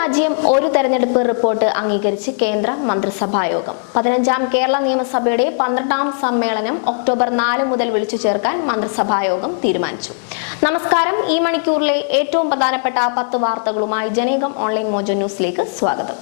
രാജ്യം ഒരു തെരഞ്ഞെടുപ്പ് റിപ്പോർട്ട് അംഗീകരിച്ച് കേന്ദ്ര മന്ത്രിസഭായോഗം. പതിനഞ്ചാം കേരള നിയമസഭയുടെ പന്ത്രണ്ടാം സമ്മേളനം ഒക്ടോബർ നാല് മുതൽ വിളിച്ചു ചേർക്കാൻ മന്ത്രിസഭായോഗം തീരുമാനിച്ചു. നമസ്കാരം. ഈ മണിക്കൂറിലെ ഏറ്റവും പ്രധാനപ്പെട്ട പത്ത് വാർത്തകളുമായി ജനേകം ഓൺലൈൻ മോജോ ന്യൂസിലേക്ക് സ്വാഗതം.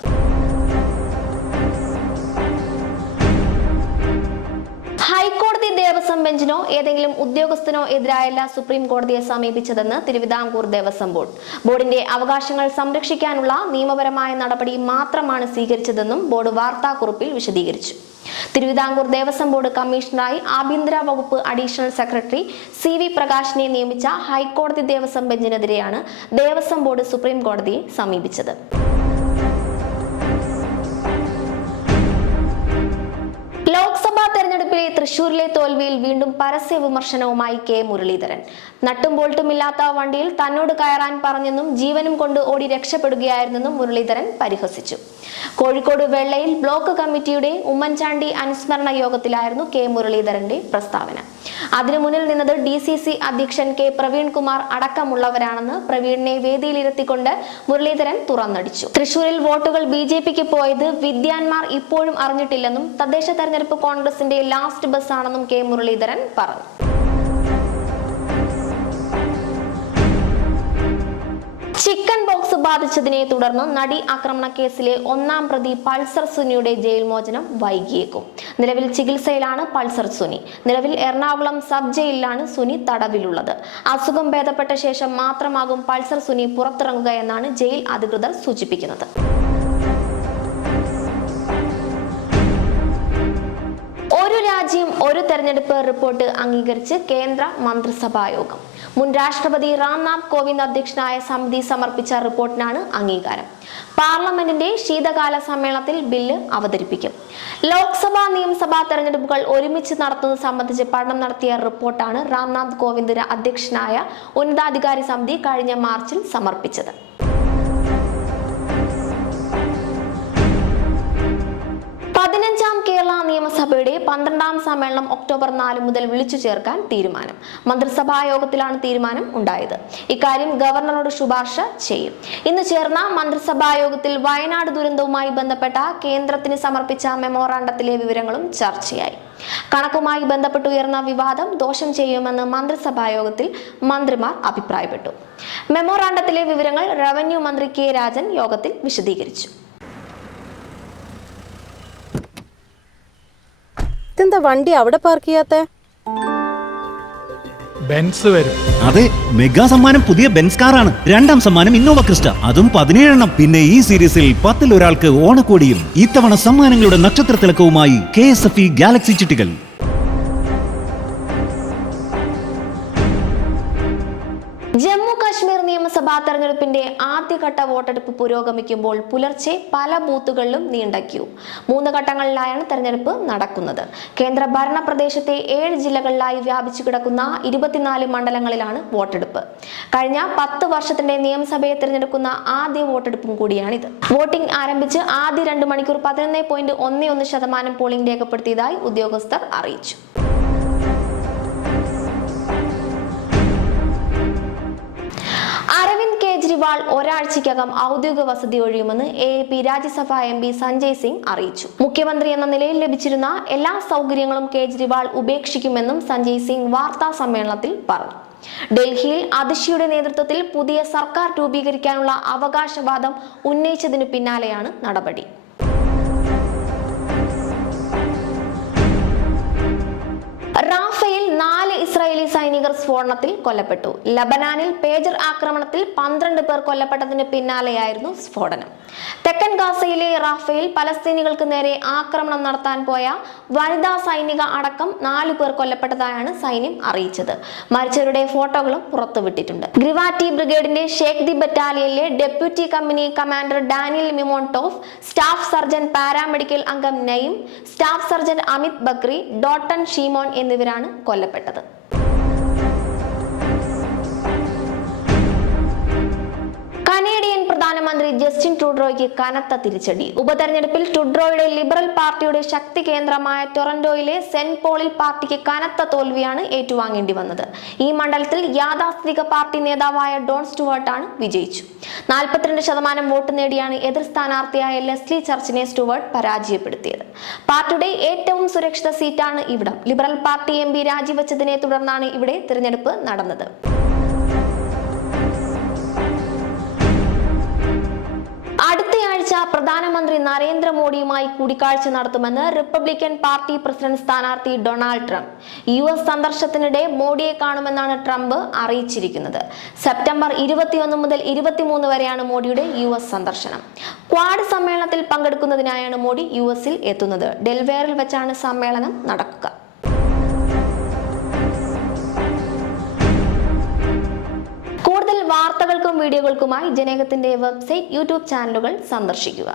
ഹൈക്കോടതി ദേവസ്വം ബെഞ്ചിനോ ഏതെങ്കിലും ഉദ്യോഗസ്ഥനോ എതിരായല്ല സുപ്രീം കോടതിയെ സമീപിച്ചതെന്ന് തിരുവിതാംകൂർ ദേവസ്വം ബോർഡ്. ബോർഡിന്റെ അവകാശങ്ങൾ സംരക്ഷിക്കാനുള്ള നിയമപരമായ നടപടി മാത്രമാണ് സ്വീകരിച്ചതെന്നും ബോർഡ് വാർത്താക്കുറിപ്പിൽ വിശദീകരിച്ചു. തിരുവിതാംകൂർ ദേവസ്വം ബോർഡ് കമ്മീഷണറായി ആഭ്യന്തര വകുപ്പ് അഡീഷണൽ സെക്രട്ടറി സി വി പ്രകാശിനെ നിയമിച്ച ഹൈക്കോടതി ദേവസ്വം ബെഞ്ചിനെതിരെയാണ് ദേവസ്വം ബോർഡ് സുപ്രീം കോടതിയെ സമീപിച്ചത്. തെരഞ്ഞെടുപ്പിലെ തൃശൂരിലെ തോൽവിയിൽ വീണ്ടും പരസ്യ വിമർശനവുമായി കെ മുരളീധരൻ. നട്ടും ബോൾട്ടുമില്ലാത്ത വണ്ടിയിൽ തന്നോട് കയറാൻ പറഞ്ഞെന്നും ജീവനും കൊണ്ട് ഓടി രക്ഷപ്പെടുകയായിരുന്നെന്നും മുരളീധരൻ പരിഹസിച്ചു. കോഴിക്കോട് വെള്ളയിൽ ബ്ലോക്ക് കമ്മിറ്റിയുടെ ഉമ്മൻചാണ്ടി അനുസ്മരണ യോഗത്തിലായിരുന്നു കെ മുരളീധരന്റെ പ്രസ്താവന. അതിനു മുന്നിൽ നിന്നത് ഡി സി സി അധ്യക്ഷൻ കെ പ്രവീൺകുമാർ അടക്കമുള്ളവരാണെന്ന് പ്രവീണിനെ വേദിയിലിരുത്തിക്കൊണ്ട് മുരളീധരൻ തുറന്നടിച്ചു. തൃശൂരിൽ വോട്ടുകൾ ബി ജെ പിക്ക് പോയത് വിദ്യാൻമാർ ഇപ്പോഴും അറിഞ്ഞിട്ടില്ലെന്നും തദ്ദേശ തെരഞ്ഞെടുപ്പ് കോൺഗ്രസിന്റെ ലാസ്റ്റ് ബസ്സാണെന്നും കെ മുരളീധരൻ പറഞ്ഞു. ചിക്കൻ ബോക്സ് ബാധിച്ചതിനെ തുടർന്ന് നടി ആക്രമണ കേസിലെ ഒന്നാം പ്രതി പൾസർ സുനിയുടെ ജയിൽ മോചനം വൈകിയേക്കും. നിലവിൽ ചികിത്സയിലാണ് പൾസർ സുനി. നിലവിൽ എറണാകുളം സബ് ജയിലിലാണ് സുനി തടവിലുള്ളത്. അസുഖം ഭേദപ്പെട്ട ശേഷം മാത്രമാകും പൾസർ സുനി പുറത്തിറങ്ങുക എന്നാണ് ജയിൽ അധികൃതർ സൂചിപ്പിക്കുന്നത്. രാജ്യം ഒരു തെരഞ്ഞെടുപ്പ് റിപ്പോർട്ട് അംഗീകരിച്ച് കേന്ദ്ര മന്ത്രിസഭാ യോഗം. മുൻ രാഷ്ട്രപതി റാംനാഥ് കോവിന്ദ് അധ്യക്ഷനായ സമിതി സമർപ്പിച്ച റിപ്പോർട്ടിനാണ് അംഗീകാരം. പാർലമെന്റിന്റെ ശീതകാല സമ്മേളനത്തിൽ ബില്ല് അവതരിപ്പിക്കും. ലോക്സഭാ നിയമസഭാ തെരഞ്ഞെടുപ്പുകൾ ഒരുമിച്ച് നടത്തുന്നത് സംബന്ധിച്ച് പഠനം നടത്തിയ റിപ്പോർട്ടാണ് റാംനാഥ് കോവിന്ദിന് അധ്യക്ഷനായ ഉന്നതാധികാരി സമിതി കഴിഞ്ഞ മാർച്ചിൽ സമർപ്പിച്ചത്. പതിനഞ്ചാം കേരള നിയമസഭയുടെ പന്ത്രണ്ടാം സമ്മേളനം ഒക്ടോബർ നാല് മുതൽ വിളിച്ചു ചേർക്കാൻ തീരുമാനം. മന്ത്രിസഭാ യോഗത്തിലാണ് തീരുമാനം ഉണ്ടായത്. ഇക്കാര്യം ഗവർണറോട് ശുപാർശ ചെയ്യും. ഇന്ന് ചേർന്ന മന്ത്രിസഭാ യോഗത്തിൽ വയനാട് ദുരന്തവുമായി ബന്ധപ്പെട്ട കേന്ദ്രത്തിന് സമർപ്പിച്ച മെമ്മോറാണ്ടത്തിലെ വിവരങ്ങളും ചർച്ചയായി. കണക്കുമായി ബന്ധപ്പെട്ടുയർന്ന വിവാദം ദോഷം ചെയ്യുമെന്ന് മന്ത്രിസഭാ യോഗത്തിൽ മന്ത്രിമാർ അഭിപ്രായപ്പെട്ടു. മെമ്മോറാണ്ടത്തിലെ വിവരങ്ങൾ റവന്യൂ മന്ത്രി കെ രാജൻ യോഗത്തിൽ വിശദീകരിച്ചു. ഇതെന്താ വണ്ടി അവിടെ പാർക്ക് ചെയ്യാത്തെ? ബെൻസ് വരും. അതെ മെഗാ സമ്മാനം പുതിയ ബെൻസ് കാറാണ് രണ്ടാം സമ്മാനം ഇന്നോവ ക്രിസ്റ്റ അതും പതിനേഴെണ്ണം. പിന്നെ ഈ സീരീസിൽ പത്തിൽ ഒരാൾക്ക് ഓണക്കോടിയും ഇത്തവണ സമ്മാനങ്ങളുടെ നക്ഷത്ര തിളക്കവുമായി K S F E galaxy ചിട്ടികൾ. നിയമസഭാ തെരഞ്ഞെടുപ്പിന്റെ ആദ്യഘട്ട വോട്ടെടുപ്പ് പുരോഗമിക്കുമ്പോൾ പുലർച്ചെ പല ബൂത്തുകളിലും നീണ്ട ക്യൂ. മൂന്ന് ഘട്ടങ്ങളിലായാണ് തെരഞ്ഞെടുപ്പ് നടക്കുന്നത്. കേന്ദ്ര ഭരണ പ്രദേശത്തെ ഏഴ് ജില്ലകളിലായി വ്യാപിച്ചു കിടക്കുന്ന ഇരുപത്തിനാല് മണ്ഡലങ്ങളിലാണ് വോട്ടെടുപ്പ്. കഴിഞ്ഞ പത്ത് വർഷത്തിന്റെ നിയമസഭയെ തിരഞ്ഞെടുക്കുന്ന ആദ്യ വോട്ടെടുപ്പും കൂടിയാണിത്. വോട്ടിംഗ് ആരംഭിച്ച് ആദ്യ രണ്ട് മണിക്കൂർ പതിനൊന്ന് പോയിന്റ് ഒന്ന് ഒന്ന് ശതമാനം പോളിംഗ് രേഖപ്പെടുത്തിയതായി ഉദ്യോഗസ്ഥർ അറിയിച്ചു. കെജ്രിവാൾ ഒരാഴ്ചയ്ക്കകം ഔദ്യോഗിക വസതി ഒഴിയുമെന്ന് A P Rajya Sabha M P Sanjay Singh അറിയിച്ചു. മുഖ്യമന്ത്രി എന്ന നിലയിൽ ലഭിച്ചിരുന്ന എല്ലാ സൗകര്യങ്ങളും കേജ്രിവാൾ ഉപേക്ഷിക്കുമെന്നും സഞ്ജയ് സിംഗ് വാർത്താ സമ്മേളനത്തിൽ പറഞ്ഞു. ഡൽഹിയിൽ അതിഷിയുടെ നേതൃത്വത്തിൽ പുതിയ സർക്കാർ രൂപീകരിക്കാനുള്ള അവകാശവാദം ഉന്നയിച്ചതിനു പിന്നാലെയാണ് നടപടി. സ്ഫോടനത്തിൽ കൊല്ലപ്പെട്ടു. ലബനാനിൽ പേജർ ആക്രമണത്തിൽ പന്ത്രണ്ട് പേർ കൊല്ലപ്പെട്ടതിന് പിന്നാലെയായിരുന്നു സ്ഫോടനം. തെക്കൻ ഗാസയിലെ റാഫയിൽ പലസ്തീനികൾക്ക് നേരെ ആക്രമണം നടത്താൻ പോയ വനിതാ സൈനിക അടക്കം നാലു പേർ കൊല്ലപ്പെട്ടതായാണ് സൈന്യം അറിയിച്ചത്. മരിച്ചവരുടെ ഫോട്ടോകളും പുറത്തുവിട്ടിട്ടുണ്ട്. ഗ്രിവാറ്റി ബ്രിഗേഡിന്റെ ഷേഖ് ദി ബറ്റാലിയനിലെ deputy company commander Daniel മിമോണ്ടോഫ് staff surgeon paramedical അംഗം Naim staff sergeant Amit Bakri Dotan Shimon എന്നിവരാണ് കൊല്ലപ്പെട്ടത്. കനേഡിയൻ പ്രധാനമന്ത്രി ജസ്റ്റിൻ ട്രൂഡ്രോയ്ക്ക് കനത്ത തിരിച്ചടി. ഉപതെരഞ്ഞെടുപ്പിൽ ട്രൂഡ്രോയുടെ ലിബറൽ പാർട്ടിയുടെ ശക്തി കേന്ദ്രമായ ടൊറന്റോയിലെ സെന്റ് പോളിൽ പാർട്ടിക്ക് കനത്ത തോൽവിയാണ് ഏറ്റുവാങ്ങേണ്ടി വന്നത്. ഈ മണ്ഡലത്തിൽ യാഥാസ്ഥിതിക പാർട്ടി നേതാവായ ഡോൺ സ്റ്റുവർട്ടാണ് വിജയിച്ചു. നാൽപ്പത്തിരണ്ട് ശതമാനം വോട്ട് നേടിയാണ് എതിർ സ്ഥാനാർത്ഥിയായ ലെസ്ലി ചർച്ചിനെ സ്റ്റുവർട്ട് പരാജയപ്പെടുത്തിയത്. പാർട്ടിയുടെ ഏറ്റവും സുരക്ഷിത സീറ്റാണ് ഇവിടം. ലിബറൽ പാർട്ടി എം പി രാജിവെച്ചതിനെ തുടർന്നാണ് ഇവിടെ തിരഞ്ഞെടുപ്പ് നടന്നത്. അടുത്തയാഴ്ച പ്രധാനമന്ത്രി നരേന്ദ്രമോദിയുമായി കൂടിക്കാഴ്ച നടത്തുമെന്ന് റിപ്പബ്ലിക്കൻ പാർട്ടി പ്രസിഡന്റ് സ്ഥാനാർത്ഥി ഡൊണാൾഡ് ട്രംപ്. യു എസ് സന്ദർശനത്തിനിടെ മോഡിയെ കാണുമെന്നാണ് ട്രംപ് അറിയിച്ചിരിക്കുന്നത്. സെപ്റ്റംബർ ഇരുപത്തിയൊന്ന് മുതൽ ഇരുപത്തിമൂന്ന് വരെയാണ് മോഡിയുടെ യു എസ് സന്ദർശനം. ക്വാഡ് സമ്മേളനത്തിൽ പങ്കെടുക്കുന്നതിനായാണ് മോഡി യു എസിൽ എത്തുന്നത്. ഡെൽവെയറിൽ വെച്ചാണ് സമ്മേളനം നടക്കുക. വാർത്തകൾക്കും വീഡിയോകൾക്കുമായി ജനകത്തിന്റെ വെബ്സൈറ്റ് യൂട്യൂബ് ചാനലുകൾ സന്ദർശിക്കുക.